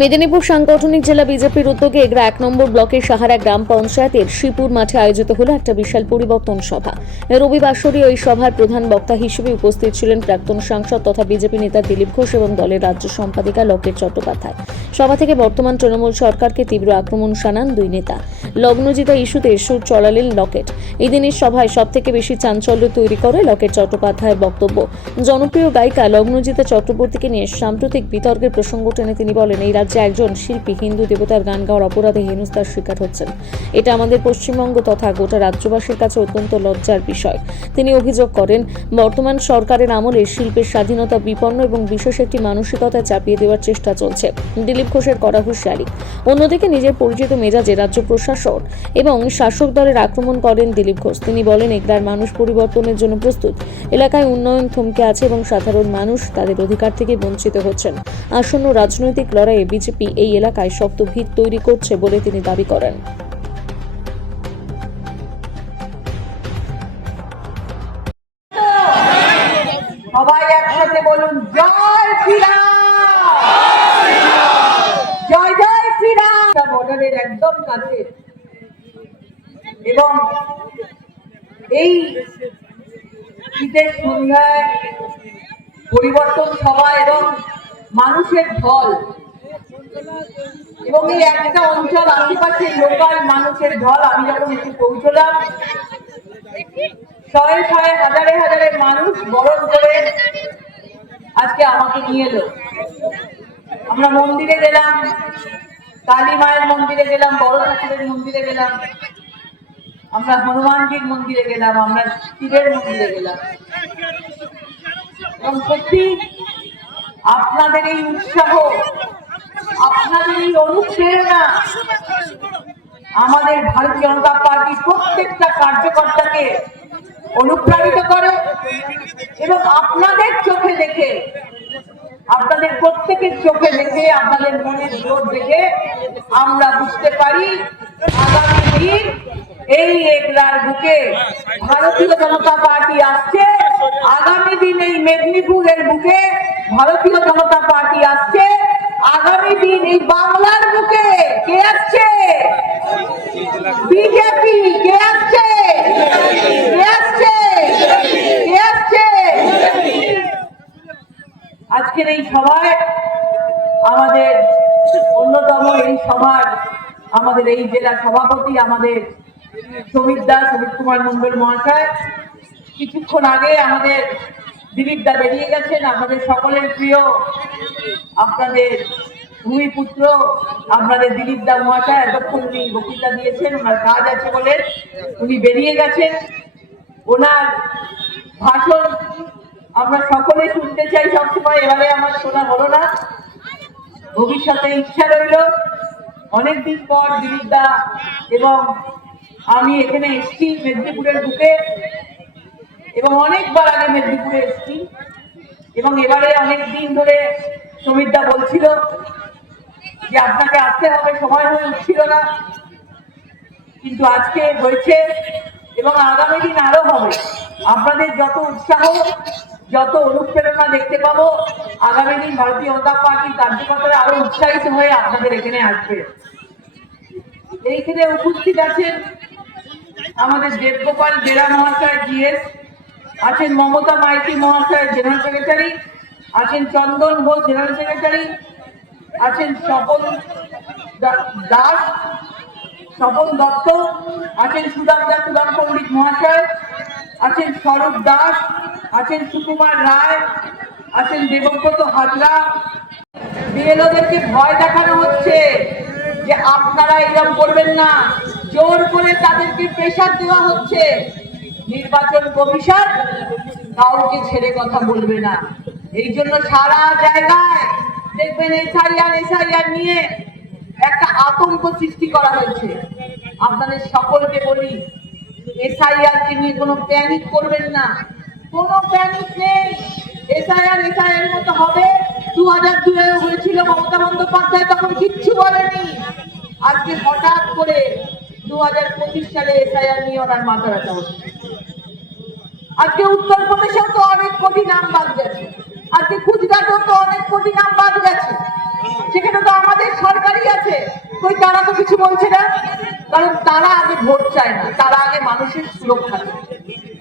মেদিনীপুর সাংগঠনিক জেলা বিজেপির উদ্যোগে এগরা এক নম্বর ব্লকের সাহারা গ্রাম পঞ্চায়েতের শিপুর মাঠে আয়োজিত হলো একটা বিশাল পরিবর্তন সভা। রবিবাসরী ওই সভার প্রধান বক্তা হিসেবে উপস্থিত ছিলেন প্রাক্তন সাংসদ তথা বিজেপি নেতা দিলীপ ঘোষ এবং দলের রাজ্য সম্পাদিকা লকেট চট্টোপাধ্যায়। সভা থেকে বর্তমান তৃণমূল সরকারকে তীব্র আক্রমণ শানান দুই নেতা। লগ্নজিতা ইস্যুতে সুর চড়ালেন লকেট। এই দিনের সভায় সবথেকে বেশি চাঞ্চল্য তৈরি করে লকেট চট্টোপাধ্যায়ের বক্তব্য। জনপ্রিয় গায়িকা লগ্নজিতা চক্রবর্তীকে নিয়ে সাম্প্রতিক বিতর্কের প্রসঙ্গ টেনে তিনি বলেন, এই রাজ্যে একজন শিল্পী হিন্দু দেবতার গান গাওয়ার অপরাধে হেনস্থার শিকার হচ্ছেন। এটা আমাদের পশ্চিমবঙ্গ তথা গোটা রাজ্যবাসীর কাছে অত্যন্ত লজ্জার বিষয়। তিনি অভিযোগ করেন, বর্তমান সরকারের আমলে শিল্পের স্বাধীনতা বিপন্ন এবং বিশেষ একটি মানসিকতা চাপিয়ে দেওয়ার চেষ্টা চলছে, দিলীপ ঘোষের করা হুঁশিয়ারি। অন্যদিকে নিজের পরিচিত মেজাজে রাজ্য প্রশাসন এবং শাসক দলের আক্রমণ করেন দিলীপ ঘোষ। তিনি বলেন এগরার মানুষ পরিবর্তনের জন্য প্রস্তুত। এলাকায় উন্নয়ন থমকে আছে এবং সাধারণ মানুষ তাদের অধিকার থেকে বঞ্চিত হচ্ছেন। আসন্ন রাজনৈতিক লড়াইয়ে বিজেপি এই এলাকায় শক্ত ভিত তৈরি করছে বলে তিনি দাবি করেন। বলুন একদম কাছে। এবং এই শীতের সন্ধ্যায় পরিবর্তন সভা এবং মানুষের ঢল এবং এই একটা অঞ্চল আশেপাশে লোকাল মানুষের ঢল, আমি যখন এসে পৌঁছলাম, শয়ে শয়ে হাজারে হাজারে মানুষ বরণ করে আজকে আমাকে নিয়ে এলো। আমরা মন্দিরে গেলাম, কালী মায়ের মন্দিরে গেলাম, বড় ঠাকুরের মন্দিরে গেলাম, আমরা হনুমানজির মন্দিরে গেলাম, আমরা শিবের মন্দিরে গেলাম। এবং সত্যি, আপনাদের এই উৎসাহ আপনাদের এই অনুপ্রেরণা আমাদের ভারতীয় জনতা পার্টি প্রত্যেকটা কার্যকর্তাকে অনুপ্রাণিত করে এবং আপনাদের চোখে দেখে, আপনাদের প্রত্যেকের চোখে দেখে, আপনাদের মনের জোর দেখে আমরা বুঝতে পারি আগামী দিন এই এগরার বুকে ভারতীয় জনতা পার্টি আসছে। আগামী দিন এই মেদিনীপুরের বুকে ভারতীয় জনতা পার্টি আসছে। আগামী দিন এই বাংলার বুকে কে আসছে? বিজেপি, কে আসছে? কে আসছে? কে আসছে? আজকের এই সভায় আমাদের অন্যতম এই সভার আমাদের এই জেলা সভাপতি আমাদের শ্রমিক দাস, শ্রমিক কুমার মন্ডল মহাশয়। কিছুক্ষণ আগে আমাদের দিলীপ দা বেরিয়ে গেছেন আপনাদের সকলের প্রিয়, আপনাদের ভূমিপুত্র আপনাদের দিলীপ দা মহাশয় এতক্ষণ উনি বক্তৃতা দিয়েছেন, ওনার কাজ আছে বলে উনি বেরিয়ে গেছেন। ওনার ভাষণ আমরা সকলে শুনতে চাই সবসময়, এবারে আমার শোনা হলো না। ভবিষ্যতে ইচ্ছা রইল। অনেকদিন পর দিলীপ দা এবং আমি এখানে এসেছি মেদিনীপুরের বুকে। এবং অনেকবার আগে মেদিনীপুরে এসেছি। এবং এবারে অনেক দিন ধরে সমিতদা বলছিল যে আপনাকে আসতে হবে, সময় হয়ে উঠছিল না। কিন্তু আজকে হয়েছে এবং আগামী দিন আরও হবে। আপনাদের যত উৎসাহ, যত অনুপ্রেরণা দেখতে পাবো, আগামী দিন ভারতীয় জনতা পার্টি কার্যকর্তারা আরও উৎসাহিত হয়ে আপনাদের এখানে আসবে। এইখানে উপস্থিত আছেন আমাদের দেবগোপাল জেলা মহাশয় জিএস আছেন মমতা মাইতি মহাশয়, জেনারেল সেক্রেটারি, আছেন চন্দন ঘোষ, জেনারেল সেক্রেটারি, আছেন স্বপন দাস, স্বপন দত্ত, আছেন সুদাম দাস সুদাম পণ্ডিত মহাশয়, আছেন স্বরূপ দাস, আছেন সুকুমার রায়, আছেন দেবব্রত হাজরা। বিএলওদেরকে ভয় দেখানো হচ্ছে যে আপনারা এরকম করবেন না। জোর করে তাদেরকে প্রেশার দেওয়া হচ্ছে। নির্বাচন কমিশন কাউকে ছেড়ে কথা বলবে না। এই জন্য সারা জায়গায় দেখবেন এসআইআর এসআইআর নিয়ে একটা আতঙ্ক সৃষ্টি করা হয়েছে। আপনাদের সকলকে বলি এসআইআর কে নিয়ে কোনো প্যানিক করবেন না। কোনো প্যানিক নেই। এসআইআর এসআইআর মতো হবে। দু হাজার দুয়ে হয়েছিল মমতা বন্দ্যোপাধ্যায়, তখন কিচ্ছু বলেনি। আজকে হঠাৎ করে দু হাজার পঁচিশ সালে এসআইআর নিয়ে ওনার মাথা ব্যথা হচ্ছে। আজকে উত্তরপ্রদেশেও তো অনেক কোটি নাম বাদ গেছে। আজকে গুজরাটেও তো অনেক কোটি নাম বাদ গেছে। সেখানে তো আমাদের সরকারই আছে। কই তারা তো কিছু বলছে না। কারণ তারা আগে ভোট চায় না। তারা আগে মানুষের সুরক্ষা চায়।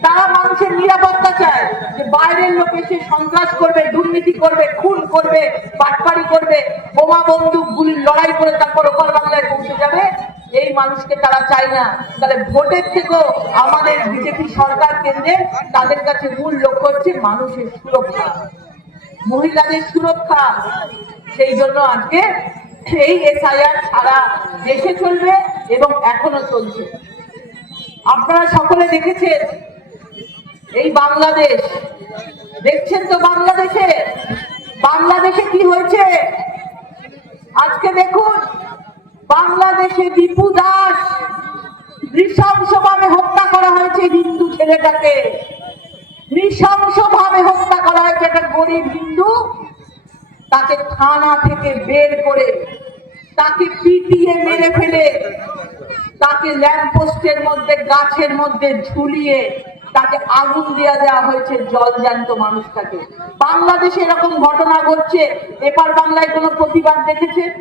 তারা মানুষের নিরাপত্তা চায় যে বাইরের লোক এসে সন্ত্রাস করবে, দুর্নীতি করবে, খুন করবে পাটপাড়ি করবে, বোমা বন্দুক গুলির লড়াই করে তারপর ওপার বাংলায় পৌঁছে যাবে। এই মানুষকে তারা চায় না। তাহলে ভোটের থেকেও আমাদের বিজেপি সরকার কেন্দ্রে তাদের কাছে মূল লক্ষ্য হচ্ছে মানুষের সুরক্ষা। মহিলাদের সুরক্ষা। সেই জন্য আজকে এই এসআইআর সারা দেশে চলবে এবং এখনও চলছে। আপনারা সকলে দেখেছেন, এই বাংলাদেশ। দেখছেন তো বাংলাদেশে? বাংলাদেশে কি হয়েছে? আজকে দেখুন বাংলাদেশে দীপু দাস নৃশংসভাবে হত্যা করা হয়েছে হিন্দু ছেলেটাকে। নৃশংসভাবে হত্যা করা হয়েছে একটা গরিব হিন্দু। তাকে থানা থেকে বের করে তাকে পিটিয়ে মেরে ফেলে, তাকে ল্যাম্পপোস্টের মধ্যে, গাছের মধ্যে ঝুলিয়ে তাকে আগুন দেওয়া দেওয়া হয়েছে জল জ্যান্ত মানুষটাকে। বাংলাদেশে এরকম ঘটনা ঘটছে। এপার বাংলায় কোনো প্রতিবাদ দেখেছেন?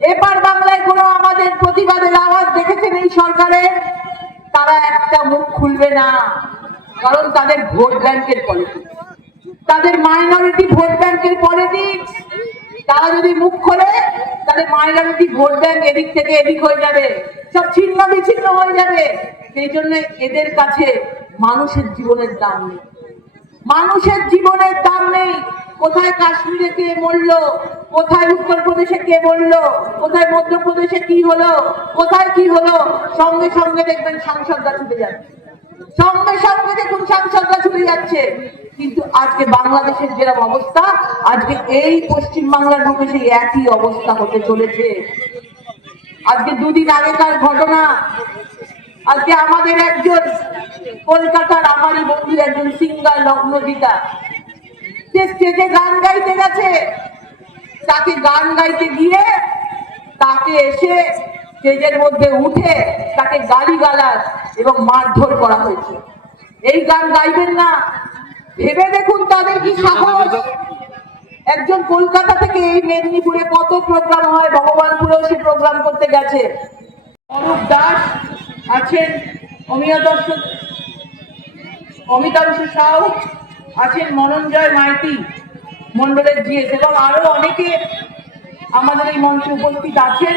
এপার বাংলায় কোনো আমাদের প্রতিবাদের আওয়াজ দেখেছেন এই সরকারের তারা একটা মুখ খুলবে না, কারণ তাদের ভোট ব্যাংকের পলিটিক্স। তাদের মাইনরিটি ভোট ব্যাংকের পলিটিক্স। তারা যদি মুখ খোলে, তাহলে মাইনরিটি ভোট ব্যাংক এদিক থেকে এদিক হয়ে যাবে। সব ছিন্ন বিচ্ছিন্ন হয়ে যাবে। সেই জন্য এদের কাছে মানুষের জীবনের দাম নেই। মানুষের জীবনের দাম নেই। কোথায় কাশ্মীরে কে মরলো? কোথায় উত্তরপ্রদেশে কে মরলো? কোথায় মধ্যপ্রদেশে কি হলো? কোথায় কি হলো? সঙ্গে সঙ্গে দেখবেন সাংসদরা ছুটে যাচ্ছে। সঙ্গে সঙ্গে দেখুন সাংসদরা ছুটে যাচ্ছে। কিন্তু আজকে বাংলাদেশের যেরকম অবস্থা, আজকে এই পশ্চিম বাংলার বুকে সেই একই অবস্থা হতে চলেছে। আজকে দুদিন আগেকার ঘটনা। আজকে আমাদের একজন কলকাতার আমারই বন্ধু, একজন সিঙ্গার লগ্নজিতা। স্টেজে গান গাইতে গেছে। তাকে গান গাইতে গিয়ে তাকে এসে স্টেজের মধ্যে উঠে তাকে গালি গালাজ এবং মারধর করা হয়েছে। এই গান গাইবেন না। ভেবে দেখুন তাদের কি সাহস। একজন কলকাতা থেকে এই মেদিনীপুরে কত প্রোগ্রাম হয় ভগবানপুরেও সে প্রোগ্রাম করতে গেছে। অরূপ দাস আছেন অমিয় দর্শক অমিতাংশ সাউ আছেন মনঞ্জয় মাইতি মন্ডলের জিএস এবং আরও অনেকে আমাদের এই মঞ্চে উপস্থিত আছেন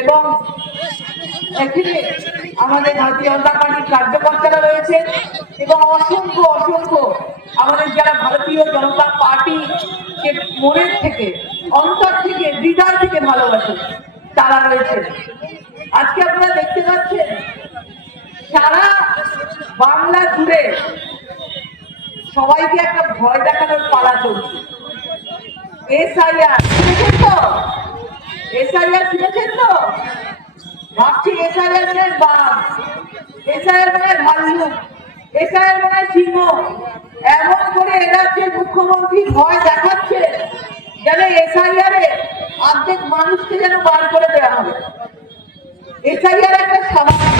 এবং এখানে আমাদের ভারতীয় জনতা পার্টির কার্যকর্তারা রয়েছে এবং অসংখ্য অসংখ্য আমাদের যারা ভারতীয় জনতা পার্টি কে মনের থেকে, অন্তর থেকে, হৃদয় থেকে ভালোবাসে, তারা রয়েছে আজকে আপনারা দেখতে পাচ্ছেন, সারা বাংলা জুড়ে সবাইকে একটা ভয় দেখানোর পালা চলছে। এসআইআর, শুনেছেন তো? এসআইআর শুনেছেন তো? ভাবছি এসআইআর মানে বাম এসআইআর মানে ভাল্লুক, এসআইআর মানে সিংহ। এমন করে এরাজ্যের মুখ্যমন্ত্রী ভয় দেখাচ্ছে যেন এসআইআর এ অর্ধেক মানুষকে যেন বার করে দেওয়া হবে। এসআইআর একটা সাধারণ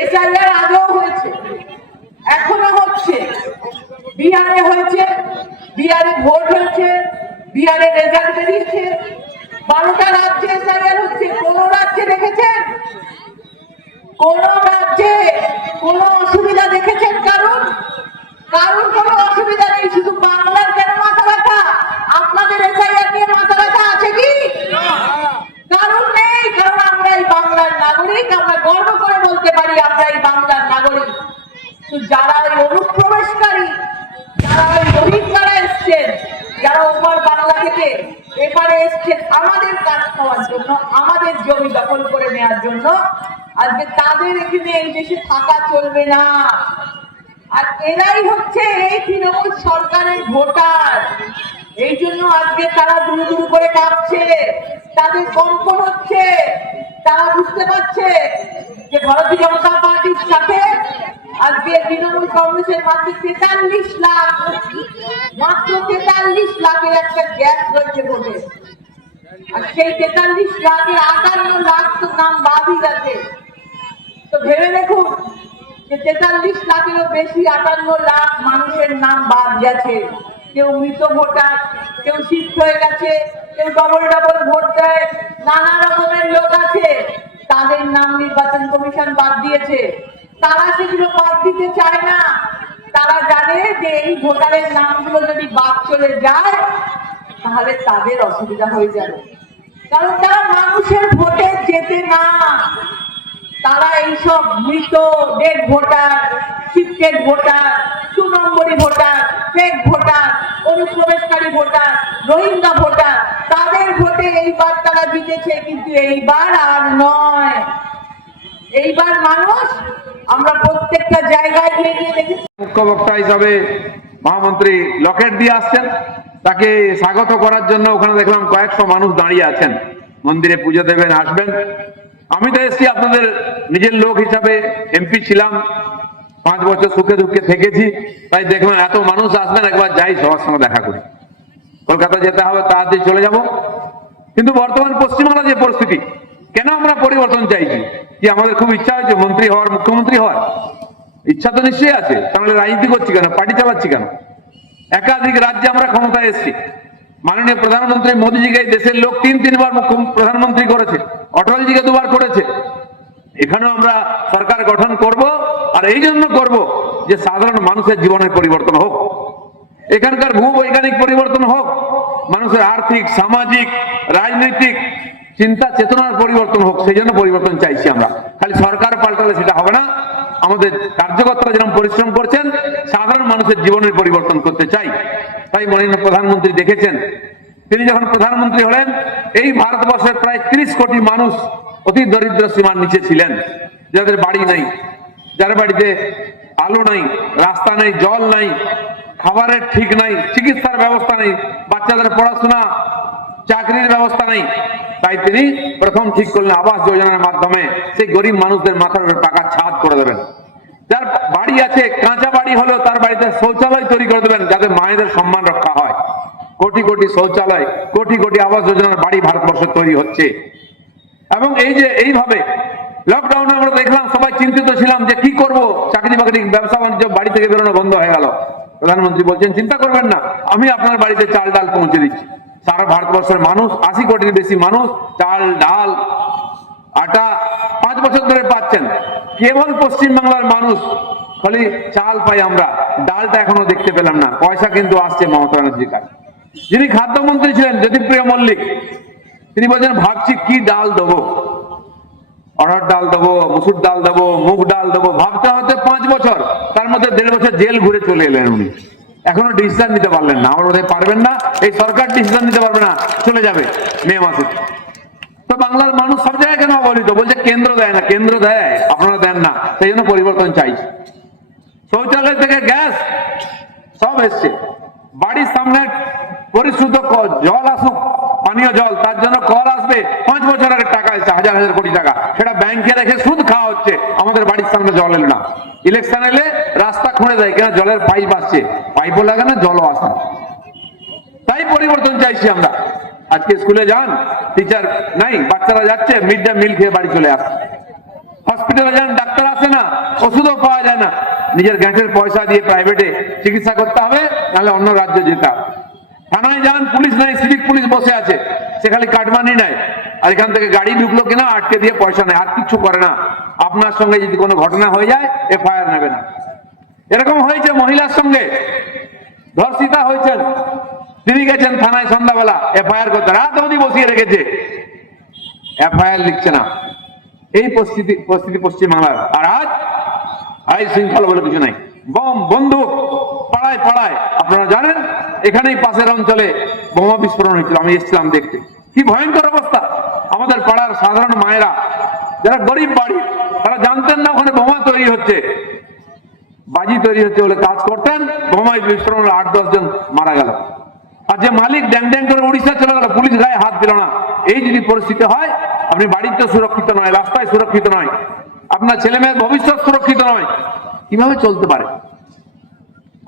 এসআইআর আগেও হয়েছে। এখনও হচ্ছে। বিহারে হয়েছে, বিহারে ভোট হয়েছে, বিহারে রেজাল্ট বেরিয়েছে। বারোটা রাজ্যে এসআইআর হচ্ছে, কোন রাজ্যে দেখেছেন? কোন রাজ্যে কোন অসুবিধা দেখেছেন কারণ কারণ কোনো অসুবিধা নেই, শুধু বাংলার কেন মাথা ব্যথা? আপনাদের এসআইআর নিয়ে মাথা ব্যথা আছে কি? কারণ নেই, কারণ আমরা এই বাংলার নাগরিক, আমরা গর্ব করে বলতে পারি আমরা এই বাংলার নাগরিক। যারা ওই অনুপ্রবেশকারী, যারা ওই রোহিঙ্গারা এসছেন, যারা ওপার বাংলা থেকে এপারে এসছেন আমাদের কাজ খাওয়ার জন্য, আমাদের জমি দখল করে নেওয়ার জন্য, আজকে তাদের এখানে এই দেশে থাকা চলবে না। আর এরাই হচ্ছে এই তৃণমূল সরকারের ভোটার। এই জন্য আজকে তারা দুরু দুরু করে কাঁপছে। তাদের কম্পন হচ্ছে। তারা বুঝতে পারছে যে ভারতীয় জনতা পার্টির সাথে আজকে তৃণমূল কংগ্রেসের মাত্র তেতাল্লিশ লাখ, মাত্র তেতাল্লিশ লাখের একটা গ্যাস রয়েছে ভোটে। আর সেই তেতাল্লিশ লাখের আটান্ন লাখ তো নাম বাদই গেছে। তো ভেবে দেখুন যে তেতাল্লিশ লাখেরও বেশি আটান্ন লাখ মানুষের নাম বাদ গেছে। কেউ মৃত ভোটার, কেউ শিফট হয়ে গেছে, কেউ ডবল ডবল ভোট দেয়, নানা রকমের লোক আছে। তাদের নাম নির্বাচন কমিশন বাদ দিয়েছে। তারা সেগুলো বাদ দিতে চায় না। তারা জানে যে এই ভোটারের নামগুলো যদি বাদ চলে যায়, তাহলে তাদের অসুবিধা হয়ে যাবে। কারণ তারা মানুষের ভোটে যেতে না। তারা এইসব মৃত ডেড ভোটার শিফটেড ভোটার দু নম্বরই ভোটার ফেক ভোটার অনুপ্রবেশকারী ভোটার রোহিঙ্গা ভোটার তাদের ভোটে এইবার তারা জিতেছে, কিন্তু এইবার আর নয়। এইবার মানুষ আমরা প্রত্যেকটা জায়গায় গিয়ে গিয়ে দেখেছি। মুখ্য বক্তা হিসাবে মহামন্ত্রী লকেট দিয়ে আসছেন। তাকে স্বাগত করার জন্য ওখানে দেখলাম কয়েকশো মানুষ দাঁড়িয়ে আছেন। মন্দিরে পুজো দেবেন, আসবেন। আমি তো এসছি আপনাদের নিজের লোক হিসাবে এমপি ছিলাম। পাঁচ বছর সুখে দুঃখে থেকেছি। তাই দেখলাম এত মানুষ আসবেন, একবার যাই সবার সঙ্গে দেখা করি। কলকাতা যেতে হবে, তাড়াতাড়ি চলে যাব। কিন্তু বর্তমান পশ্চিমবাংলা যে পরিস্থিতি কেন আমরা পরিবর্তন চাইছি? কি আমাদের খুব ইচ্ছা হয়েছে মন্ত্রী হওয়ার, মুখ্যমন্ত্রী হওয়ার। ইচ্ছা তো নিশ্চয়ই আছে। তাহলে রাজনীতি করছি কেন? পার্টি চালাচ্ছি কেন? একাধিক রাজ্যে আমরা ক্ষমতায় এসেছি। মাননীয় প্রধানমন্ত্রী মোদীজিকে দেশের লোক তিন, তিনবার প্রধানমন্ত্রী করেছে। অটলজিকে দুবার করেছে। এখানেও আমরা সরকার গঠন করব আর এই জন্য করব যে সাধারণ মানুষের জীবনের পরিবর্তন হোক। এখানকার ভূবৈজ্ঞানিক পরিবর্তন হোক। মানুষের আর্থিক, সামাজিক, রাজনৈতিক চিন্তা চেতনার পরিবর্তন হোক, সেই জন্য পরিবর্তন চাইছি আমরা। খালি সরকার পাল্টালে সেটা হবে না। আমাদের কার্যকর্তারা যেরকম পরিশ্রম করছেন, সাধারণ মানুষের জীবনের পরিবর্তন করতে চাই। তাই মাননীয় প্রধানমন্ত্রী দেখেছেন, তিনি যখন প্রধানমন্ত্রী হলেন, এই ভারতবর্ষের প্রায় ত্রিশ কোটি মানুষ অতি দরিদ্র সীমার নিচে ছিলেন। যাদের বাড়ি নাই, যার বাড়িতে আলো নাই, রাস্তা নাই, জল নাই, খাবারের ঠিক নাই, চিকিৎসার ব্যবস্থা নেই, বাচ্চাদের পড়াশোনা, চাকরির ব্যবস্থা নেই তাই তিনি প্রথম ঠিক করলেন আবাস যোজনার মাধ্যমে সেই গরিব মানুষদের মাথার উপর টাকা ছাদ করে দেবেন। যার বাড়ি আছে, কাঁচা বাড়ি হলেও তার বাড়িতে শৌচালয় তৈরি করে দেবেন যাতে মায়েদের সম্মান রক্ষা হয়। কোটি কোটি শৌচালয়, কোটি কোটি আবাস যোজনার বাড়ি ভারতবর্ষে তৈরি হচ্ছে। এবং এই যে এইভাবে লকডাউনে আমরা দেখলাম, সবাই চিন্তিত ছিলাম যে কি করব? চাকরি বাকরি, ব্যবসা বাণিজ্য বাড়ি থেকে বেরোনো বন্ধ হয়ে গেল। প্রধানমন্ত্রী বলছেন, চিন্তা করবেন না, আমি আপনার বাড়িতে চাল ডাল পৌঁছে দিচ্ছি। সারা ভারতবর্ষের মানুষ, আশি কোটির বেশি মানুষ চাল, ডাল, আটা পাঁচ বছর ধরে পাচ্ছেন। কেবল পশ্চিম বাংলার মানুষ খালি চাল পাই আমরা। ডালটা এখনও দেখতে পেলাম না। পয়সা কিন্তু আসছে মমতা ব্যানার্জির কাছে। যিনি খাদ্যমন্ত্রী ছিলেন, জ্যোতিপ্রিয় মল্লিক, তিনি বলছেন, ভাবছি কি ডাল দেবো? অড়হর ডাল দেবো, মুসুর ডাল দেবো, মুগ ডাল দেবো। ভাবতে হতে পাঁচ বছর, তার মধ্যে দেড় বছর জেল ঘুরে চলে এলেন উনি। এখনও ডিসিশন নিতে পারলেন না। আমার বোধহয় পারবেন না, এই সরকার ডিসিশন নিতে পারবে না, চলে যাবে মে মাসে। তো বাংলার মানুষ সব জায়গায় কেন অবহেলিত? বলছে কেন্দ্র দেয় না, কেন্দ্র দেয়, আপনারা দেন না, সেই জন্য পরিবর্তন চাই। শৌচালয় থেকে গ্যাস সব এসছে। বাড়ির সামনে পরিশুদ্ধ জল আসুক, পানীয় জল, তার জন্য কল আসবে, পাঁচ বছর আগে হাজার হাজার কোটি টাকা। সেটা ব্যাংকে রেখে সুদ খাওয়া হচ্ছে। আমাদের বাড়ির সামনে জল এলো না। ইলেকশন এলে রাস্তা খুঁড়ে কেন? জলের পাইপ আসছে। পাইপও লাগে না, জলও আসে তাই পরিবর্তন চাইছি আমরা। আজকে স্কুলে যান, টিচার নাই, বাচ্চারা যাচ্ছে, মিড ডে মিল খেয়ে বাড়ি চলে হসপিটালে যান, ডাক্তার আসে না, ওষুধও পাওয়া যায় না। নিজের গ্যাসের পয়সা দিয়ে প্রাইভেটে চিকিৎসা করতে হবে, নাহলে অন্য রাজ্যে যেতে হবে। থানায় যান, পুলিশ নাই, সিভিক পুলিশ বসে আছে। সেখানে কাটমানি নেয়। আর এখান থেকে গাড়ি ঢুকলো কিনা, আটকে দিয়ে পয়সা নেয় আর কিচ্ছু করে না। আপনার সঙ্গে যদি কোনো ঘটনা হয়ে যায়, এফআইআর নেবে না। এরকম হয়েছে মহিলার সঙ্গে। ধর্ষিতা হয়েছেন। তিনি গেছেন থানায় সন্ধ্যাবেলা, এফআইআর করতে। রাত অবধি বসিয়ে রেখেছে। এফআইআর লিখছে না। এই পরিস্থিতি পরিস্থিতি পশ্চিম বাংলার আর আজ আইন শৃঙ্খলা বলে কিছু নাই। বম বন্দুক, পাড়ায় পাড়ায়। আপনারা জানেন, এখানেই পাশের অঞ্চলে বোমা বিস্ফোরণ হয়েছিল। আমি এসেছিলাম দেখতে। কি ভয়ঙ্কর অবস্থা। সাধারণ মায়েরা, যারা গরিব বাড়ি, তারা জানতেন না ওখানে বোমা তৈরি হচ্ছে। বাজি তৈরি হচ্ছে বলে কাজ করতেন, বোমায় বিস্ফোরণ হলে আট, দশ জন মারা গেল। আর যে মালিক ড্যাং ড্যাং করে উড়িষ্যা চলে গেল, পুলিশ গায়ে হাত দিল না। এই যদি পরিস্থিতি হয়, আপনি বাড়িতে সুরক্ষিত নয়, রাস্তায় সুরক্ষিত নয়। আপনার ছেলে মেয়ের ভবিষ্যৎ সুরক্ষিত নয়। কীভাবে চলতে পারে?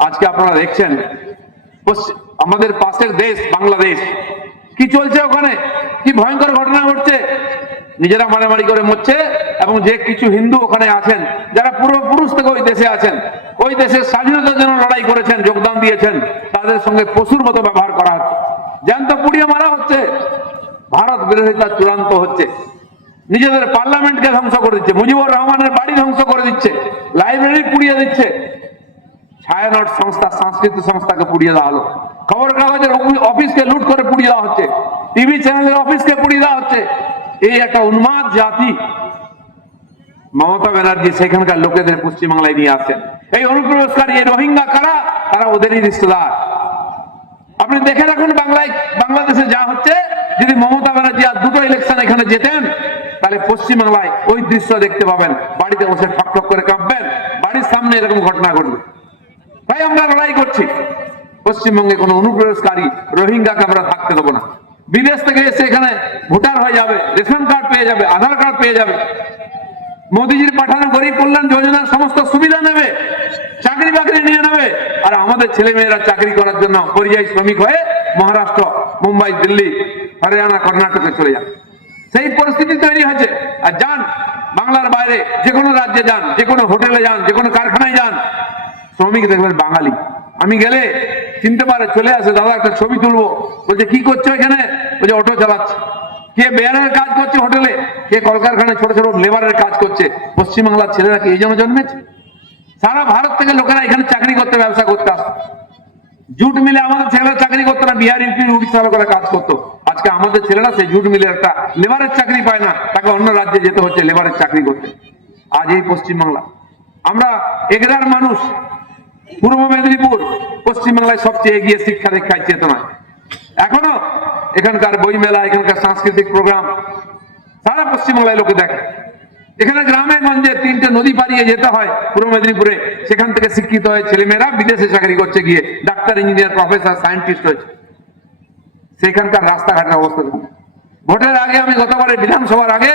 আজকে আপনারা দেখছেন আমাদের পাশের দেশ, বাংলাদেশ। কি চলছে ওখানে? কি ভয়ঙ্কর ঘটনা ঘটছে? নিজেরা মারামারি করে মরছে এবং যে কিছু হিন্দু ওখানে আছেন, যারা পূর্বপুরুষ থেকে ওই দেশে আছেন, ওই দেশের স্বাধীনতার জন্য লড়াই করেছেন, যোগদান দিয়েছেন, তাদের সঙ্গে পশুর মতো ব্যবহার করা হচ্ছে। জ্যান্ত পুড়িয়ে মারা হচ্ছে, ভারত বিরোধিতা চূড়ান্ত হচ্ছে। নিজেদের পার্লামেন্টকে ধ্বংস করে দিচ্ছে, মুজিবুর রহমানের বাড়ি ধ্বংস করে দিচ্ছে, লাইব্রেরি পুড়িয়ে দিচ্ছে। ছায়ানট সংস্থা, সাংস্কৃতিক সংস্থাকে পুড়িয়ে দেওয়া হলো। খবর কাগজের অফিসকে লুট করে পুড়িয়ে দেওয়া হচ্ছে। টিভি চ্যানেলের অফিসকে পুড়িয়ে দেওয়া হচ্ছে। এই একটা উন্মাদ জাতি। মমতা ব্যানার্জি সেখানকার লোকেদের পশ্চিমবাংলায় নিয়ে আসেন এই অনুপ্রবেশকারী, এই রোহিঙ্গা কারা? তারা ওদেরই রিশ্তেদার আপনি দেখে রাখুন বাংলায় বাংলাদেশে যা হচ্ছে, যদি মমতা ব্যানার্জি আর দুটো ইলেকশন এখানে যেতেন তাহলে পশ্চিমবাংলায় ওই দৃশ্য দেখতে পাবেন। বাড়িতে বসে ঠক ঠক করে কাঁপবেন। বাড়ির সামনে এরকম ঘটনা ঘটবে। ভাই, আমরা লড়াই করছি। পশ্চিমবঙ্গে কোনো অনুপ্রবেশকারী, রোহিঙ্গাকে আমরা থাকতে দেবো না। বিদেশ থেকে এসে এখানে ভোটার হয়ে যাবে, রেশন কার্ড পেয়ে যাবে, আধার কার্ড পেয়ে যাবে। মোদিজির পাঠানো গরিব কল্যাণ যোজনার সমস্ত সুবিধা নেবে, চাকরি বাকরি নিয়ে নেবে, আর আমাদের ছেলে মেয়েরা চাকরি করার জন্য পরিযায়ী শ্রমিক হয়ে মহারাষ্ট্র, মুম্বাই, দিল্লি, হরিয়ানা, কর্ণাটকে চলে যান সেই পরিস্থিতি তৈরি হয়েছে। আর যান, বাংলার বাইরে, যে কোনো রাজ্যে যান, যে কোনো হোটেলে যান, যে কোনো কারখানায় যান। শ্রমিক দেখবেন বাঙালি। আমি গেলে চিনতে পারে, চলে আসে, দাদা, একটা ছবি তুলবো। বলছে, কি করছ এখানে? বলছে, অটো চালাচ্ছে। কে বেয়ারের কাজ করছে হোটেলে? কে কলকারখানায় ছোট ছোট লেবারের কাজ করছে? পশ্চিমবাংলার ছেলেরা কি এই জন্য জন্মেছে? সারা ভারত থেকে লোকেরা এখানে চাকরি করতে, ব্যবসা করতে আসতো। জুট মিলে আমাদের ছেলেরা চাকরি করতো না বিহার ইউপি উড়িষ্যা লোকেরা কাজ করতো। আজকে আমাদের ছেলেরা সেই জুট মিলে একটা লেবারের চাকরি পায় না, তাকে অন্য রাজ্যে যেতে হচ্ছে লেবারের চাকরি করতে। আজ এই পশ্চিমবাংলা। আমরা এগরার মানুষ পূর্ব মেদিনীপুর, পশ্চিমবাংলায় সবচেয়ে এগিয়ে শিক্ষা দীক্ষায় চেতনায়। এখনও এখানকার বই মেলা এখানকার সাংস্কৃতিক প্রোগ্রাম, সারা পশ্চিমবাংলায় লোকে দেখে। এখানে গ্রামে গঞ্জে তিনটে নদী পাড়িয়ে যেতে হয় পূর্ব মেদিনীপুরে। সেখান থেকে শিক্ষিত হয়ে ছেলেমেয়েরা বিদেশে চাকরি করছে গিয়ে ডাক্তার, ইঞ্জিনিয়ার, প্রফেসর, সায়েন্টিস্ট হয়েছে। সেখানকার রাস্তাঘাটের অবস্থা ভোটের আগে আমি গতবারে বিধানসভার আগে